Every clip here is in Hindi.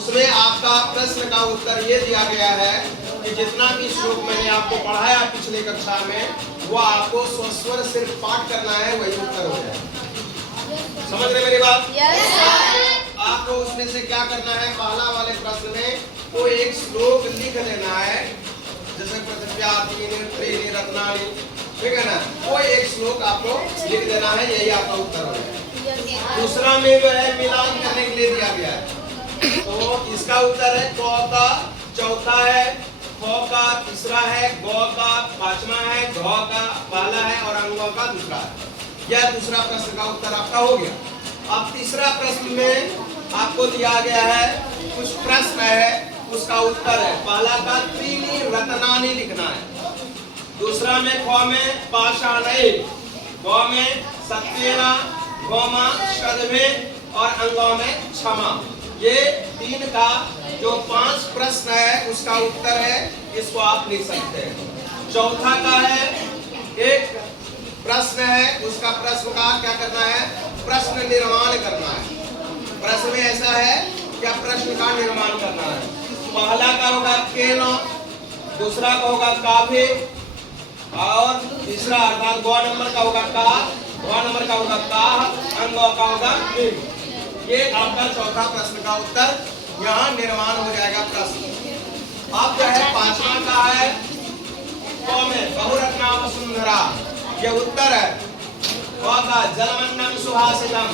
उसमें आपका प्रश्न का उत्तर ये दिया गया है कि जितना भी श्लोक मैंने आपको पढ़ाया पिछले कक्षा में वो आपको स्वस्वर सिर्फ पाठ करना है, वही उत्तर हो जाए। समझ रहे मेरी बात? आपको उसमें से क्या करना है, पहला वाले प्रश्न में तो एक श्लोक लिख देना है, जैसे पृथ्व्या तीन त्रीणि रत्नानि, ठीक है ना, वो एक श्लोक आपको लिख देना है, यही आपका उत्तर हो जाए। दूसरा में जो है मिलान करने के लिए दिया गया है, तो इसका उत्तर है क का चौथा है, ख का तीसरा है, ग का पांचवा है, घ का पहला है और अंग का दूसरा है। यह दूसरा प्रश्न का उत्तर आपका हो गया। अब तीसरा प्रश्न में आपको दिया गया है, कुछ प्रश्न है उसका उत्तर है। पहला का त्रीणि रत्नानि लिखना है, दूसरा में ख में पाषाणै, ग में सत्येन, ग में शतभे और अंग में क्षमा। ये तीन का जो 5 प्रश्न है उसका उत्तर है, इसको आप लिख सकते हैं। चौथा का है एक प्रश्न है, उसका प्रश्न का क्या करना है, प्रश्न निर्माण करना है। प्रश्न में ऐसा है क्या प्रश्न का निर्माण करना है। पहला का होगा केन, दूसरा का होगा काफे और तीसरा अर्थात ग नंबर का होगा का, ग नंबर का होगा का, अंग का होगा किम। ये आपका चौथा प्रश्न का उत्तर यहाँ निर्माण हो जाएगा प्रश्न। अब जो है पांचवा का है क में बहुरत्ना वसुंधरा, ये उत्तर है। क का जलमन्नम सुहासितम,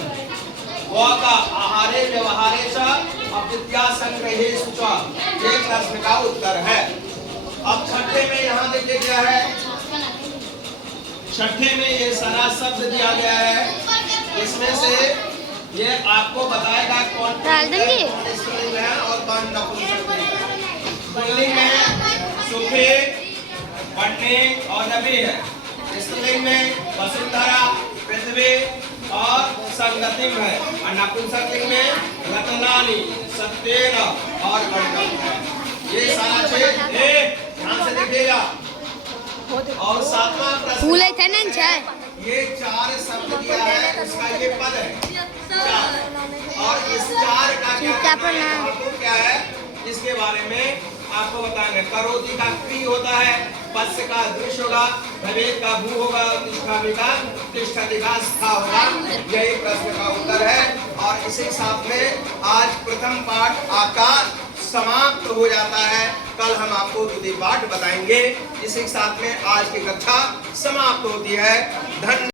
ग का आहारे व्यवहारे च अविद्या संग्रहेषु च, ये प्रश्न का उत्तर है। अब छठे में यहाँ देखिए क्या है, छठे में ये सारा शब्द दिया गया है, इसमें से ये आपको बताएगा कौन स्त्रीलिंग है और कौन नपुंसकलिंग है। पुल्लिंग में सुफे, पटने और नबी है, स्त्रीलिंग में वसुंधरा, पृथ्वी और संगतिम है, और नपुंसकलिंग में रत्नानि, सत्येन और गणकम है। ये सारा चीज ध्यान से देखिएगा। और सातवां प्रश्न, ये 4 शब्द दिया है, उसका ये पद है 4, और इस 4 का क्या है इसके बारे में आपको बताएंगे। करोति का क्री होता है, पस्य का दृश्य होगा, भवेत का भू होगा और तिष्ठामि का तिष्ठति का स्था होगा। यही प्रश्न का उत्तर है। और इसी साथ में आज प्रथम पाठ आपका समाप्त हो जाता है। कल हम आपको द्वितीय पाठ बताएंगे। इसी साथ में आज की कक्षा समाप्त होती है। धन्यवाद।